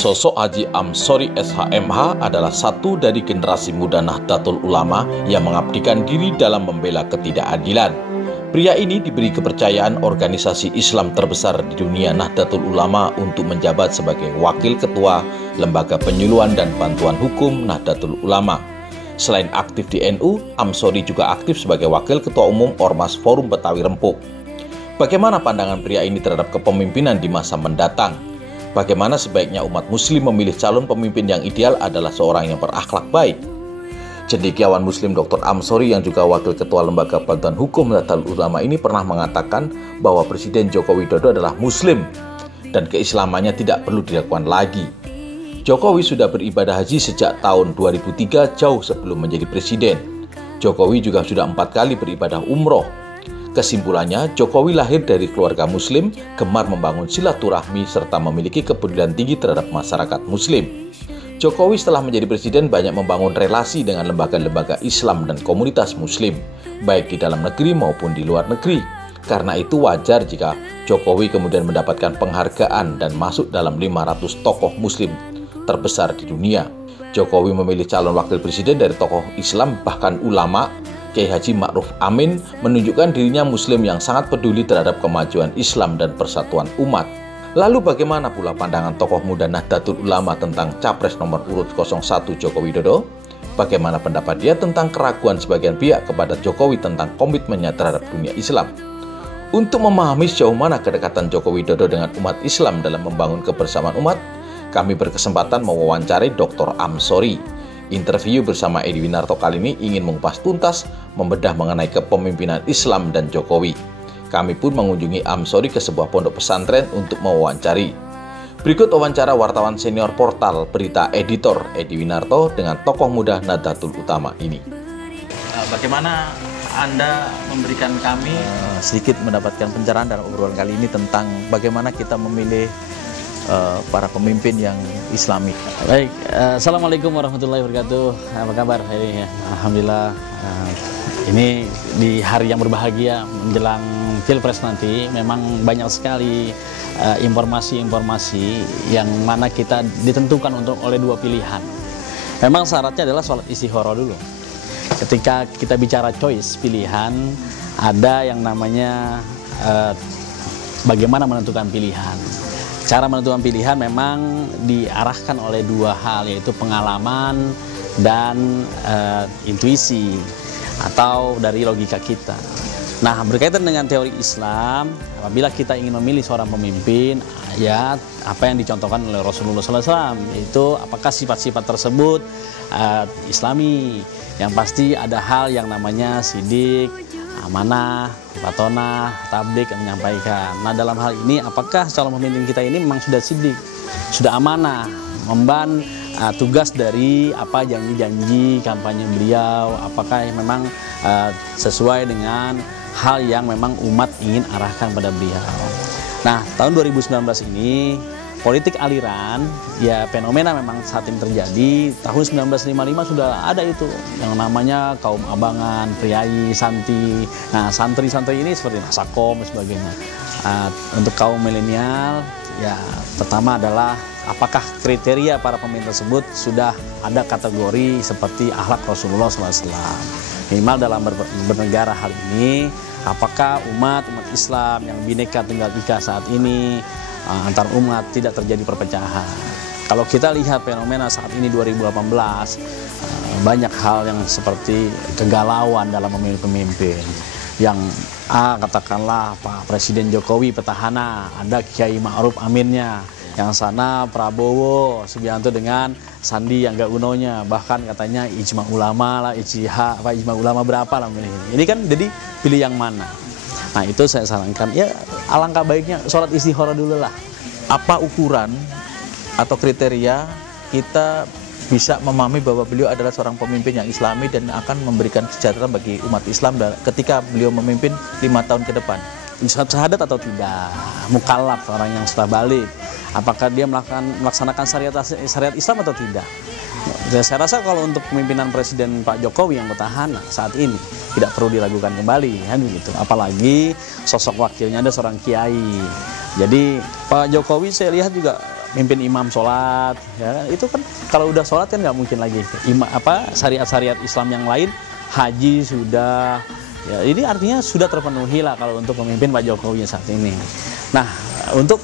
Sosok Haji Amsori SHMH adalah satu dari generasi muda Nahdlatul Ulama yang mengabdikan diri dalam membela ketidakadilan. Pria ini diberi kepercayaan organisasi Islam terbesar di dunia, Nahdlatul Ulama, untuk menjabat sebagai Wakil Ketua Lembaga Penyuluhan dan Bantuan Hukum Nahdlatul Ulama. Selain aktif di NU, Amsori juga aktif sebagai Wakil Ketua Umum Ormas Forum Betawi Rempuk. Bagaimana pandangan pria ini terhadap kepemimpinan di masa mendatang? Bagaimana sebaiknya umat muslim memilih calon pemimpin yang ideal adalah seorang yang berakhlak baik? Cendekiawan muslim Dr. Amsori yang juga Wakil Ketua Lembaga Bantuan Hukum Nahdlatul Ulama ini pernah mengatakan bahwa Presiden Joko Widodo adalah muslim dan keislamannya tidak perlu dilakukan lagi. Jokowi sudah beribadah haji sejak tahun 2003, jauh sebelum menjadi presiden. Jokowi juga sudah 4 kali beribadah umroh. Kesimpulannya, Jokowi lahir dari keluarga muslim, gemar membangun silaturahmi, serta memiliki kepedulian tinggi terhadap masyarakat muslim. Jokowi setelah menjadi presiden banyak membangun relasi dengan lembaga-lembaga Islam dan komunitas muslim, baik di dalam negeri maupun di luar negeri. Karena itu wajar jika Jokowi kemudian mendapatkan penghargaan dan masuk dalam 500 tokoh muslim terbesar di dunia. Jokowi memilih calon wakil presiden dari tokoh Islam, bahkan ulama. Kiai Haji Ma'ruf Amin menunjukkan dirinya muslim yang sangat peduli terhadap kemajuan Islam dan persatuan umat. Lalu bagaimana pula pandangan tokoh muda Nahdlatul Ulama tentang Capres nomor urut 01 Joko Widodo? Bagaimana pendapat dia tentang keraguan sebagian pihak kepada Jokowi tentang komitmennya terhadap dunia Islam? Untuk memahami sejauh mana kedekatan Joko Widodo dengan umat Islam dalam membangun kebersamaan umat, kami berkesempatan mewawancari Dr. Amsori. Interview bersama Edi Winarto kali ini ingin mengupas tuntas, membedah mengenai kepemimpinan Islam dan Jokowi. Kami pun mengunjungi Amsori ke sebuah pondok pesantren untuk mewawancari. Berikut wawancara wartawan senior portal berita editor Edi Winarto dengan tokoh muda Nahdlatul Ulama ini. Bagaimana Anda memberikan kami sedikit mendapatkan pencerahan dalam obrolan kali ini tentang bagaimana kita memilih para pemimpin yang Islami. Baik, Assalamualaikum warahmatullahi wabarakatuh. Apa kabar? Alhamdulillah. Ini di hari yang berbahagia menjelang Pilpres nanti, memang banyak sekali informasi-informasi yang mana kita ditentukan oleh dua pilihan. Memang syaratnya adalah sholat istikharah dulu. Ketika kita bicara choice, pilihan, ada yang namanya bagaimana menentukan pilihan. Cara menentukan pilihan memang diarahkan oleh dua hal, yaitu pengalaman dan intuisi atau dari logika kita. Nah, berkaitan dengan teori Islam, apabila kita ingin memilih seorang pemimpin, ya apa yang dicontohkan oleh Rasulullah SAW, yaitu apakah sifat-sifat tersebut Islami. Yang pasti ada hal yang namanya sidik, amanah, batonah, tablik, menyampaikan. Nah, dalam hal ini apakah calon pemimpin kita ini memang sudah sidik, sudah amanah, memban tugas dari apa janji-janji kampanye beliau, apakah memang sesuai dengan hal yang memang umat ingin arahkan pada beliau. Nah, tahun 2019 ini politik aliran, ya fenomena memang saat ini terjadi. Tahun 1955 sudah ada itu yang namanya kaum abangan, priai, santi. Nah, santri-santri ini seperti Nasakom dan sebagainya. Untuk kaum milenial, ya pertama adalah apakah kriteria para pemimpin tersebut sudah ada kategori seperti akhlak Rasulullah SAW. Minimal dalam bernegara hal ini, apakah umat Islam yang Bhinneka Tunggal Ika saat ini antar umat tidak terjadi perpecahan. Kalau kita lihat fenomena saat ini 2018, banyak hal yang seperti kegalauan dalam memilih pemimpin. Yang katakanlah Pak Presiden Jokowi petahana, ada Kiai Ma'ruf Aminnya, yang sana Prabowo Subianto dengan Sandi yang gak unonya, bahkan katanya ijma ulama lah, ijma ulama berapa lah memilih. Ini kan jadi pilih yang mana? Nah, itu saya sarankan, ya alangkah baiknya sholat istikharah dulu lah. Apa ukuran atau kriteria kita bisa memahami bahwa beliau adalah seorang pemimpin yang Islami dan akan memberikan kesejahteraan bagi umat Islam ketika beliau memimpin 5 tahun ke depan? Syahadat atau tidak, mukallaf orang yang sudah balik, apakah dia melaksanakan syariat Islam atau tidak. Saya rasa kalau untuk pemimpinan Presiden Pak Jokowi yang petahana saat ini tidak perlu diragukan kembali, kan begitu. Apalagi sosok wakilnya ada seorang kiai. Jadi Pak Jokowi saya lihat juga mimpin imam sholat, ya kan? Itu kan kalau udah sholat kan nggak mungkin lagi syariat-syariat Islam yang lain, haji sudah, ya ini artinya sudah terpenuhi lah kalau untuk pemimpin Pak Jokowi saat ini. Nah, untuk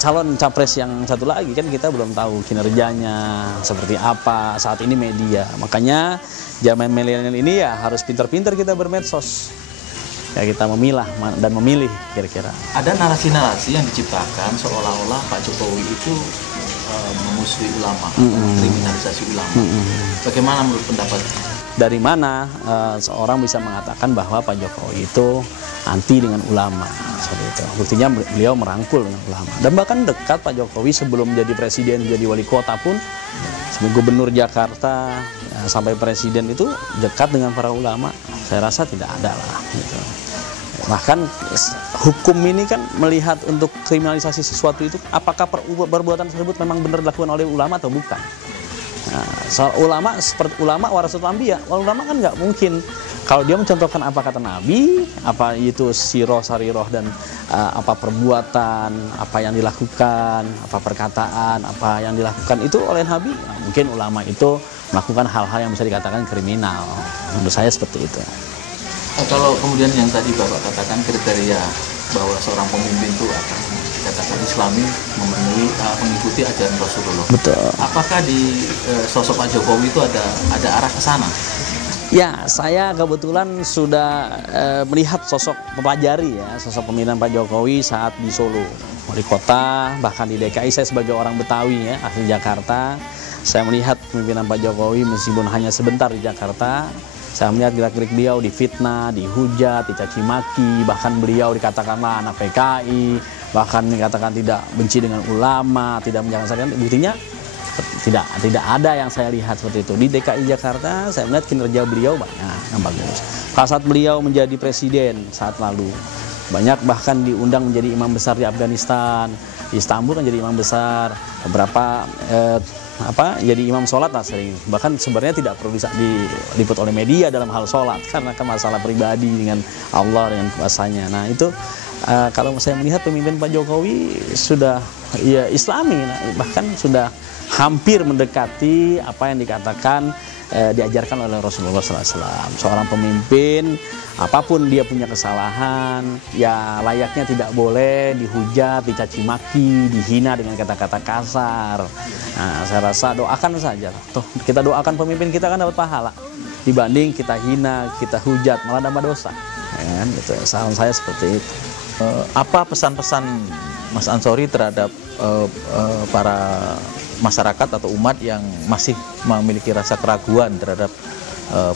calon capres yang satu lagi kan kita belum tahu kinerjanya seperti apa saat ini media. Makanya zaman milenial ini ya harus pintar-pintar kita bermedsos. Ya kita memilah dan memilih kira-kira. Ada narasi-narasi yang diciptakan seolah-olah Pak Jokowi itu memusuhi ulama, kriminalisasi ulama. Bagaimana menurut pendapat? Dari mana seorang bisa mengatakan bahwa Pak Jokowi itu anti dengan ulama? Seperti itu. Buktinya beliau merangkul dengan ulama. Dan bahkan dekat Pak Jokowi sebelum jadi presiden, jadi wali kota pun, sebagai gubernur Jakarta sampai presiden itu dekat dengan para ulama. Saya rasa tidak ada lah. Gitu. Bahkan hukum ini kan melihat untuk kriminalisasi sesuatu itu, apakah perbuatan tersebut memang benar dilakukan oleh ulama atau bukan. Nah, soal ulama, seperti ulama warasatul anbiya, ulama kan nggak mungkin kalau dia mencontohkan apa kata Nabi, apa itu siroh sariroh dan apa perbuatan, apa yang dilakukan, apa perkataan, apa yang dilakukan itu oleh Nabi, nah, mungkin ulama itu melakukan hal-hal yang bisa dikatakan kriminal. Menurut saya seperti itu. Kalau kemudian yang tadi Bapak katakan kriteria bahwa seorang pemimpin itu akan dikatakan Islami, mengikuti ajaran Rasulullah. Betul. Apakah di sosok Pak Jokowi itu ada arah ke sana? Ya, saya kebetulan sudah melihat sosok mempelajari ya sosok pemimpinan Pak Jokowi saat di Solo, wali kota, bahkan di DKI. Saya sebagai orang Betawi ya, asli Jakarta, saya melihat pemimpinan Pak Jokowi meskipun hanya sebentar di Jakarta. Saya melihat gerak-gerik beliau difitnah, dihujat, dicaci maki, bahkan beliau dikatakanlah anak PKI, bahkan dikatakan tidak benci dengan ulama, tidak menjalankan syariat. Buktinya tidak ada yang saya lihat seperti itu. Di DKI Jakarta saya melihat kinerja beliau banyak yang bagus. Pada saat beliau menjadi presiden saat lalu, banyak bahkan diundang menjadi imam besar di Afghanistan, di Istanbul kan jadi imam besar, beberapa jadi imam sholat lah sering. Bahkan sebenarnya tidak perlu diliput oleh media dalam hal sholat karena kan masalah pribadi dengan Allah, dengan kuasanya. Nah itu kalau saya melihat pemimpin Pak Jokowi sudah ya Islami, bahkan sudah hampir mendekati apa yang dikatakan diajarkan oleh Rasulullah SAW. Seorang pemimpin, apapun dia punya kesalahan, ya layaknya tidak boleh dihujat, dicaci maki, dihina dengan kata-kata kasar. Nah, saya rasa doakan saja. Tuh, kita doakan pemimpin kita kan dapat pahala. Dibanding kita hina, kita hujat, malah nambah dosa. Ya, gitu. Saran saya seperti itu. Apa pesan-pesan Mas Ansori terhadap para masyarakat atau umat yang masih memiliki rasa keraguan terhadap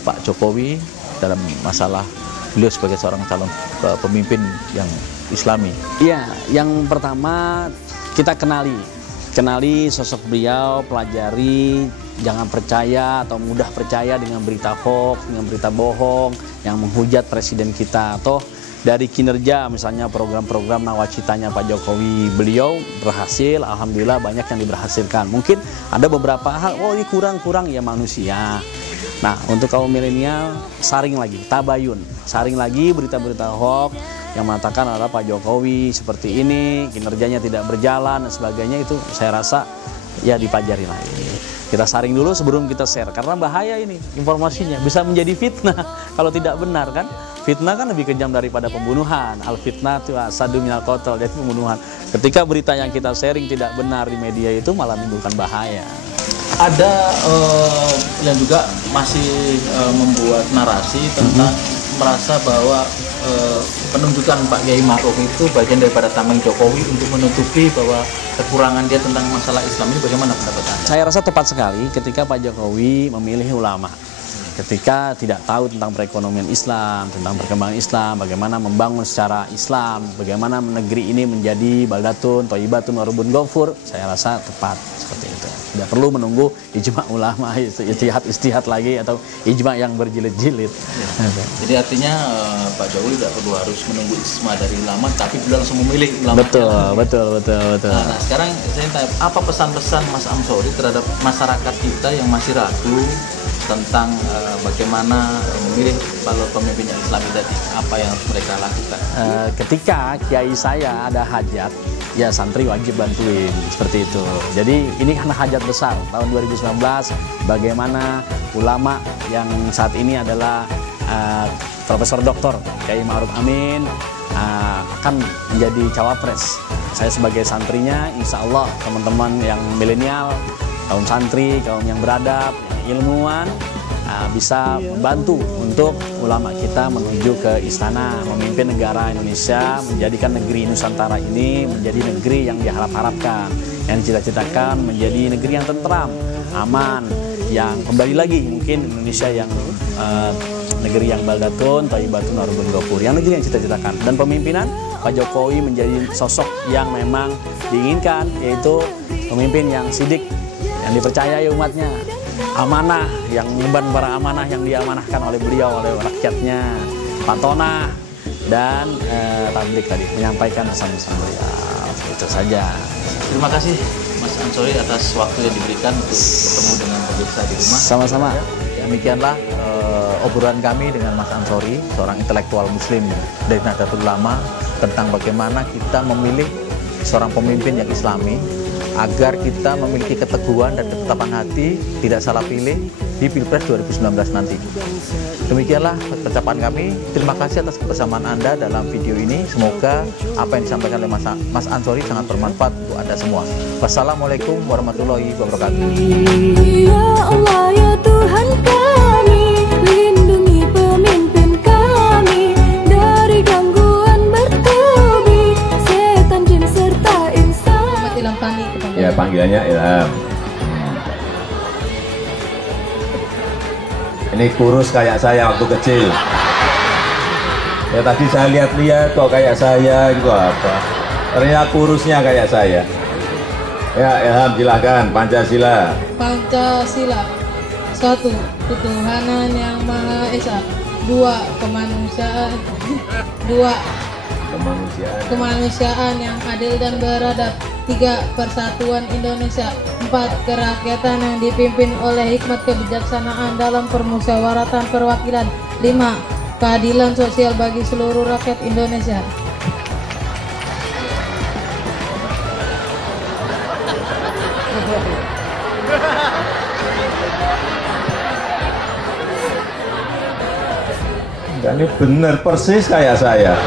Pak Jokowi dalam masalah beliau sebagai seorang calon pemimpin yang Islami? Iya, yang pertama kita kenali sosok beliau, pelajari, jangan percaya atau mudah percaya dengan berita hoax, dengan berita bohong yang menghujat presiden kita. Atau dari kinerja misalnya program-program nawacitanya Pak Jokowi, beliau berhasil, alhamdulillah banyak yang diberhasilkan. Mungkin ada beberapa hal, oh ini kurang ya manusia. Nah untuk kaum milenial saring lagi, tabayun, saring lagi berita-berita hoax yang mengatakan adalah Pak Jokowi seperti ini, kinerjanya tidak berjalan dan sebagainya. Itu saya rasa ya dipelajari lagi. Kita saring dulu sebelum kita share, karena bahaya ini informasinya, bisa menjadi fitnah kalau tidak benar kan. Fitnah kan lebih kejam daripada pembunuhan. Al fitnah itu asadu minal qatl, jadi pembunuhan. Ketika berita yang kita sharing tidak benar di media itu malah menimbulkan bahaya. Ada yang juga masih membuat narasi tentang merasa bahwa penunjukan Pak Kiai Ma'ruf itu bagian daripada tameng Jokowi untuk menutupi bahwa kekurangan dia tentang masalah Islam ini. Bagaimana pendapat Anda? Saya rasa tepat sekali ketika Pak Jokowi memilih ulama. Ketika tidak tahu tentang perekonomian Islam, tentang perkembangan Islam, bagaimana membangun secara Islam, bagaimana negeri ini menjadi baldatun, thayyibatun, warubun ghafur, saya rasa tepat seperti itu. Tidak perlu menunggu ijma ulama, istihad lagi atau ijma yang berjilid-jilid. Ya. Jadi artinya Pak Jokowi tidak perlu harus menunggu ijma dari ulama, tapi beliau langsung memilih ulama. Betul. Nah, sekarang saya tanya, apa pesan-pesan Mas Ansori terhadap masyarakat kita yang masih ragu tentang bagaimana memilih kalau pemimpin yang Islami tadi, apa yang harus mereka lakukan? Ketika kiai saya ada hajat, ya santri wajib bantuin, seperti itu. Jadi ini kan hajat besar tahun 2019, bagaimana ulama yang saat ini adalah Profesor Dr. Kiai Ma'ruf Amin akan menjadi cawapres. Saya sebagai santrinya, insya Allah teman-teman yang milenial, kaum santri, kaum yang beradab, ilmuwan, bisa membantu untuk ulama kita menuju ke istana, memimpin negara Indonesia, menjadikan negeri Nusantara ini menjadi negeri yang diharap-harapkan, yang dicita-citakan menjadi negeri yang tentram, aman, yang kembali lagi mungkin Indonesia yang negeri yang baldatun, thayyibatun, warubun ghafur, yang negeri yang cita-citakan. Dan pemimpinan Pak Jokowi menjadi sosok yang memang diinginkan, yaitu pemimpin yang sidik, yang dipercayai umatnya, amanah, yang mengemban para amanah yang diamanahkan oleh beliau, oleh rakyatnya, pantonah, dan tablik tadi, menyampaikan pesan-pesan beliau. Itu saja. Terima kasih Mas Ansori atas waktu yang diberikan untuk bertemu dengan pemirsa di rumah. Sama-sama. Demikianlah obrolan kami dengan Mas Ansori, seorang intelektual muslim dari Nahdlatul Ulama, tentang bagaimana kita memilih seorang pemimpin yang islami agar kita memiliki keteguhan dan ketetapan hati, tidak salah pilih di Pilpres 2019 nanti. Demikianlah percakapan kami. Terima kasih atas kebersamaan Anda dalam video ini. Semoga apa yang disampaikan oleh Mas Ansori sangat bermanfaat untuk Anda semua. Wassalamualaikum warahmatullahi wabarakatuh. Ya Allah ya Tuhan kami, lindungi pemimpin kami dari gangguan bertubi setan, jin serta insan. Ilham Fandi. Ya, panggilannya Ilham. Ini kurus kayak saya waktu kecil. Ya tadi saya lihat-lihat kok kayak saya gitu apa. Ternyata kurusnya kayak saya. Ya Ilham, silahkan. Pancasila. Pancasila. 1. Ketuhanan yang Maha Esa. 2. Kemanusiaan. 2. Kemanusiaan yang adil dan beradab. 3. Persatuan Indonesia. 4. Kerakyatan yang dipimpin oleh hikmat kebijaksanaan dalam permusyawaratan perwakilan. 5. Keadilan sosial bagi seluruh rakyat Indonesia. Ini benar persis kayak saya.